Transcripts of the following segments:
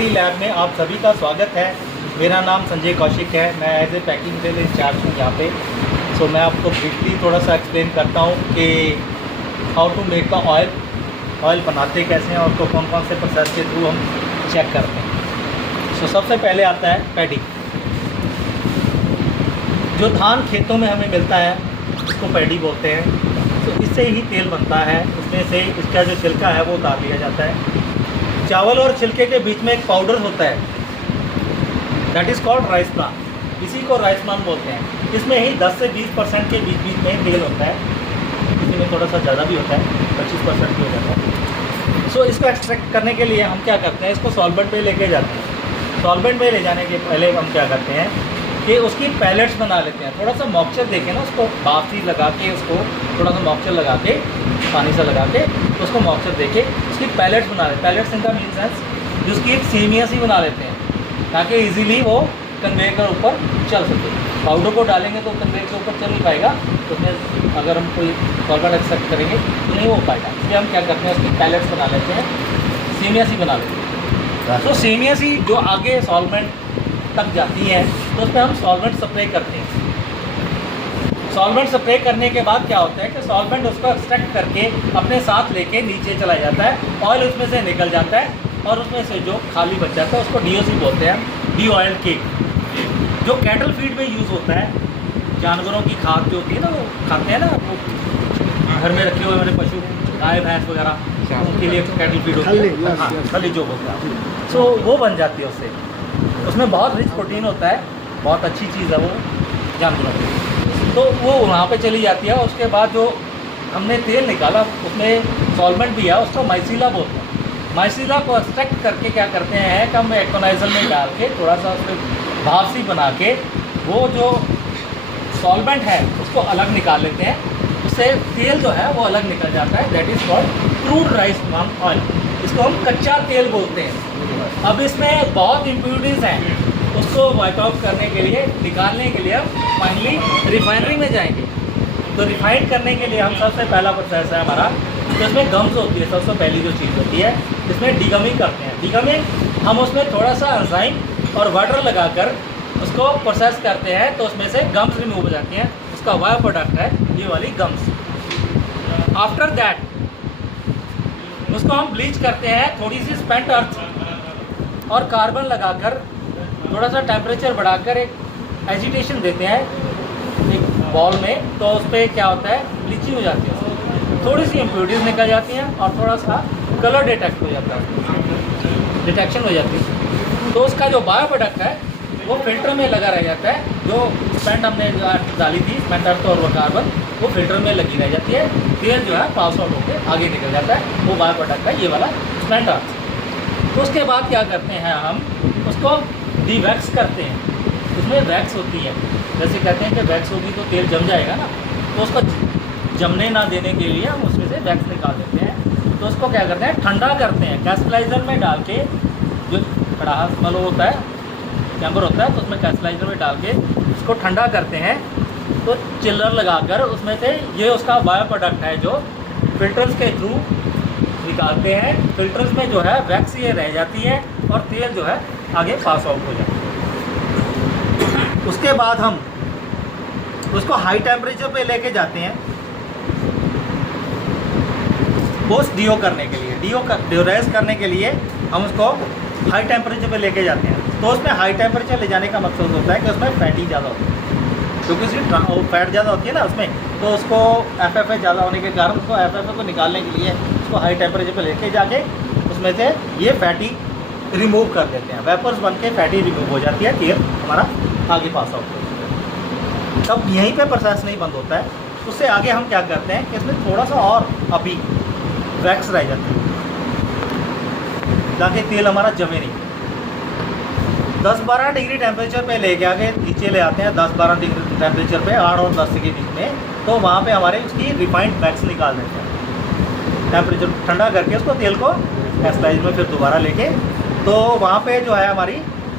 D lab में आप सभी का स्वागत है। मेरा नाम संजय कौशिक है। मैं as a packing cell incharge हूँ यहाँ पे। सो मैं आपको ब्रीफली थोड़ा सा एक्सप्लेन करता हूँ कि how to make the oil बनाते कैसे हैं और तो कौन कौन से प्रोसेस के थ्रू हम चेक करते हैं। सो सबसे पहले आता है पैडी। जो धान खेतों में हमें मिलता है उसको पैडी बोलते हैं। तो इससे ही तेल बनता है। उसमें से इसका जो छिलका है वो उतार लिया जाता है। चावल और छिलके के बीच में एक पाउडर होता है, that is called rice bran. इसी को राइस ब्रान बोलते हैं। इसमें ही 10 से 20% के बीच में तेल होता है। इसी में थोड़ा सा ज़्यादा भी होता है, 25% भी हो जाता है। सो इसको एक्सट्रैक्ट करने के लिए हम क्या करते हैं, इसको सॉल्वेंट में लेके जाते हैं। सॉल्वेंट में ले जाने के पहले हम क्या करते हैं कि उसकी पैलेट्स बना लेते हैं। थोड़ा सा मॉइस्चर देके ना उसको बाफी लगा के, उसको थोड़ा सा मॉइस्चर लगा के, पानी से लगा के उसको मॉइस्चर देके उसकी पैलेट्स बना लेते हैं। Pellets in the mean sense जिसकी एक सेमिया सी बना लेते हैं ताकि इजीली वो कन्वेयर के ऊपर चल सके। पाउडर को डालेंगे तो कन्वेयर के ऊपर चल नहीं पाएगा, तो उसमें अगर हम कोई सॉल्वेंट एक्सेप्ट करेंगे तो नहीं हो पाएगा। इसलिए हम क्या करते हैं, उसकी पैलेट्स बना लेते हैं, सेमिया सी बना लेते हैं। तो सेमिया सी जो आगे सॉल्वेंट तक जाती है तो उसमें हम सॉल्वेंट स्प्रे करते हैं। सॉल्वेंट स्प्रे करने के बाद क्या होता है कि सॉल्वेंट उसको एक्सट्रैक्ट करके अपने साथ लेके नीचे चला जाता है। ऑयल उसमें से निकल जाता है और उसमें से जो खाली बच जाता है उसको डीओसी बोलते हैं, डी ऑयल केक। जो कैटल फीड में यूज़ होता है, जानवरों की खाद जो होती है ना, वो खाते हैं ना, वो घर में रखे हुए हमारे पशु, गाय भैंस वगैरह, उनके लिए कैटल फीड होती है। हाँ, खली जो होता है, सो वो बन जाती है उससे। उसमें बहुत रिच प्रोटीन होता है, बहुत अच्छी चीज़ है वो जानवरों की। तो वो वहाँ पे चली जाती है। और उसके बाद जो हमने तेल निकाला उसमें सॉल्वेंट भी है, उसको माइसीला बोलते हैं। माइसीला को एक्सट्रैक्ट करके क्या करते हैं कि हम एक्वानाइजर में डाल के थोड़ा सा उसमें भाप सी बना के वो जो सॉल्वेंट है उसको अलग निकाल लेते हैं। उससे तेल जो है वो अलग निकल जाता है, that is called crude rice bran oil. इसको हम कच्चा तेल बोलते हैं। अब इसमें बहुत इम्प्योरिटीज़ हैं, उसको वाइप आउट करने के लिए, निकालने के लिए हम फाइनली रिफाइनरी में जाएंगे। तो रिफाइंड करने के लिए हम सबसे पहला प्रोसेस है हमारा, तो इसमें गम्स होती है। सबसे पहली जो चीज़ होती है इसमें डिगमिंग करते हैं। डिगमिंग हम उसमें थोड़ा सा एंजाइम और वाटर लगाकर उसको प्रोसेस करते हैं, तो उसमें से गम्स रिमूव हो जाती हैं। उसका बायो प्रोडक्ट है ये वाली गम्स। आफ्टर दैट उसको हम ब्लीच करते हैं, थोड़ी सी स्पेंट अर्थ और कार्बन लगाकर थोड़ा सा टेम्परेचर बढ़ाकर एक एजिटेशन देते हैं एक बॉल में। तो उस पर क्या होता है, ब्लीचिंग हो जाती है, थोड़ी सी इम्प्योरिटीज़ निकल जाती हैं और थोड़ा सा कलर डिटेक्ट हो जाता है, डिटेक्शन हो जाती है। तो उसका जो बायो प्रोडक्ट है वो फिल्टर में लगा रह जाता है। जो स्पेंट हमने जो डाली थी, स्पेंट अर्थ और वो कार्बन, वो फिल्टर में लगी रह जाती है। तेल जो है पास आउट होकर आगे निकल जाता है, वो बायो प्रोडक्ट है ये वाला स्पेंट अर्थ। तो उसके बाद क्या करते हैं, हम उसको डीवैक्स करते हैं। उसमें वैक्स होती है, जैसे कहते हैं कि वैक्स होगी तो तेल जम जाएगा ना, तो उसको जमने ना देने के लिए हम उसमें से वैक्स निकाल देते हैं। तो उसको क्या करते हैं, ठंडा करते हैं। कैस्टलाइजर में डाल के, जो कड़ाहा मतलब होता है, चैम्बर होता है, तो उसमें कैस्टलाइजर में डाल के उसको ठंडा करते हैं। तो चिल्लर लगाकर उसमें से ये उसका बायो प्रोडक्ट है जो फिल्टर्स के थ्रू निकालते हैं। फिल्टर्स में जो है वैक्स ये रह जाती है और तेल जो है आगे पास आउट हो जाता है। उसके बाद हम उसको हाई टेम्परेचर पे लेके जाते हैं पोस्ट डीओ करने के लिए। डिओराइज करने के लिए हम उसको हाई टेम्परेचर पे लेके जाते हैं। तो उसमें हाई टेम्परेचर ले जाने का मकसद होता है कि उसमें फैटी ज़्यादा होती है, क्योंकि उसकी फैट ज़्यादा होती है ना उसमें, तो उसको एफ ज़्यादा होने के कारण उसको एफ को निकालने के लिए उसको हाई टेम्परेचर पे लेके जाके उसमें से ये फैटी रिमूव कर देते हैं। वेपर्स बन के फैटी रिमूव हो जाती है, तेल हमारा आगे पास आउट हो जाता है। तब यहीं पे प्रोसेस नहीं बंद होता है। उससे आगे हम क्या करते हैं कि इसमें थोड़ा सा और अभी वैक्स रह जाती है ताकि तेल हमारा जमे नहीं। 10-12 डिग्री टेम्परेचर पे लेके आके नीचे ले आते हैं, 10-12 डिग्री टेम्परेचर पे, 8 और 10 के बीच में। तो वहाँ पे हमारे उसकी रिफाइंड वैक्स निकाल देते हैं। टेम्परेचर ठंडा करके उसको तेल को कैस्टलाइज में फिर दोबारा लेके, तो वहाँ पे जो है हमारी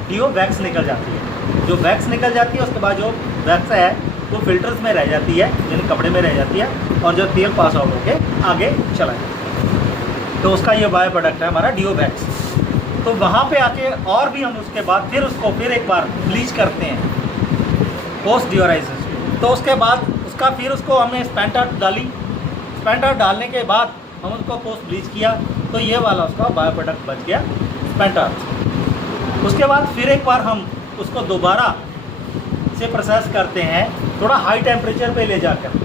डीओ वैक्स निकल जाती है। जो वैक्स निकल जाती है उसके बाद जो वैक्स है वो फिल्टर्स में रह जाती है, यानी कपड़े में रह जाती है, और जो तेल पास आउट होके आगे चला जाता है। तो उसका ये बायो प्रोडक्ट है हमारा डीओ वैक्स। तो वहाँ पे आके और भी हम उसके बाद फिर उसको फिर एक बार ब्लीच करते हैं पोस्ट डिओराइजेशन। तो उसके बाद उसका फिर उसको हमने स्पेंटर डाली, स्पेंटर डालने के बाद हम उसको पोस्ट ब्लीच किया, तो ये वाला उसका बायो प्रोडक्ट बच गया स्पेंटर। उसके बाद फिर एक बार हम उसको दोबारा से प्रोसेस करते हैं थोड़ा हाई टेम्परेचर पे ले जाकर।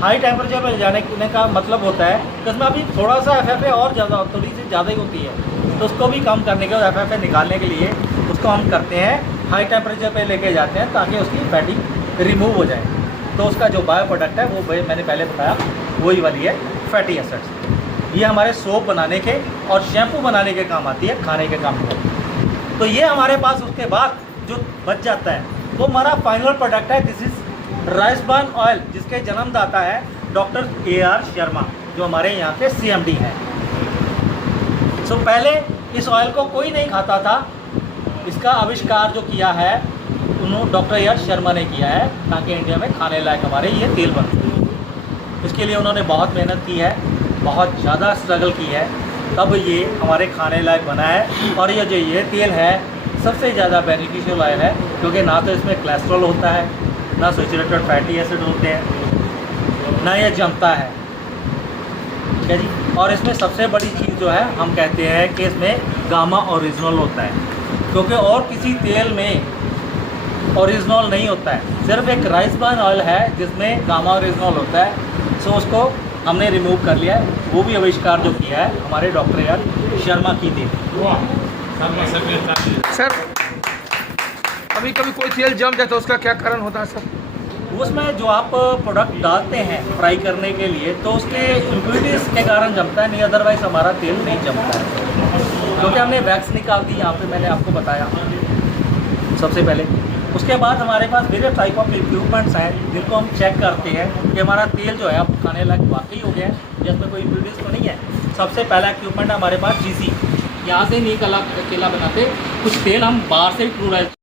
हाई टेम्परेचर पे ले जाने का मतलब होता है कि उसमें अभी थोड़ा सा FFA और ज़्यादा थोड़ी सी ज़्यादा ही होती है, तो उसको भी कम करने के बाद FFA निकालने के लिए उसको हम करते हैं हाई टेम्परेचर पे लेके जाते हैं ताकि उसकी फैटी रिमूव हो जाए। तो उसका जो बायो प्रोडक्ट है वो मैंने पहले बताया वही वाली है फैटी एसिड्स। ये हमारे सोप बनाने के और शैम्पू बनाने के काम आती है, खाने के काम में। तो ये हमारे पास उसके बाद जो बच जाता है वो हमारा फाइनल प्रोडक्ट है। This is rice bran oil, जिसके जन्मदाता है डॉक्टर AR शर्मा, जो हमारे यहाँ के CMD हैं। सो पहले इस ऑयल को कोई नहीं खाता था। इसका आविष्कार जो किया है उन्होंने डॉक्टर AR शर्मा ने किया है, ताकि इंडिया में खाने लायक हमारे ये तेल बन सके। इसके लिए उन्होंने बहुत मेहनत की है, बहुत ज़्यादा स्ट्रगल की है, तब ये हमारे खाने लायक बना है। और ये तेल है सबसे ज़्यादा बेनिफिशियल ऑयल है, क्योंकि ना तो इसमें कोलेस्ट्रॉल होता है, ना सैचुरेटेड फैटी एसिड होते हैं, ना ये जमता है, ठीक है जी। और इसमें सबसे बड़ी चीज़ जो है हम कहते हैं कि इसमें गामा ओरिजिनल होता है, क्योंकि और किसी तेल में ओरिजिनल नहीं होता है। सिर्फ एक राइस ब्रान ऑयल है जिसमें गामा ओरिजिनल होता है। सो उसको हमने रिमूव कर लिया है। वो भी आविष्कार जो किया है हमारे डॉक्टर AR शर्मा की थी। सर अभी कभी कोई तेल जम जाए तो उसका क्या कारण होता है सर? उसमें जो आप प्रोडक्ट डालते हैं फ्राई करने के लिए, तो उसके इम्प्यूरिटीज़ के कारण जमता है, नहीं अदरवाइज़ हमारा तेल नहीं जमता है। क्योंकि हमने वैक्स निकाल दी यहाँ पे, मैंने आपको बताया सबसे पहले। उसके बाद हमारे पास वेरियस टाइप ऑफ इक्विपमेंट्स हैं जिनको हम चेक करते हैं कि हमारा तेल जो है अब खाने लायक वाकई हो गया है, जिसमें कोई इम्प्यूरिटीज़ तो नहीं है। सबसे पहला इक्विपमेंट है हमारे पास GC। यहाँ से नहीं केला बनाते, कुछ तेल हम बाहर से ही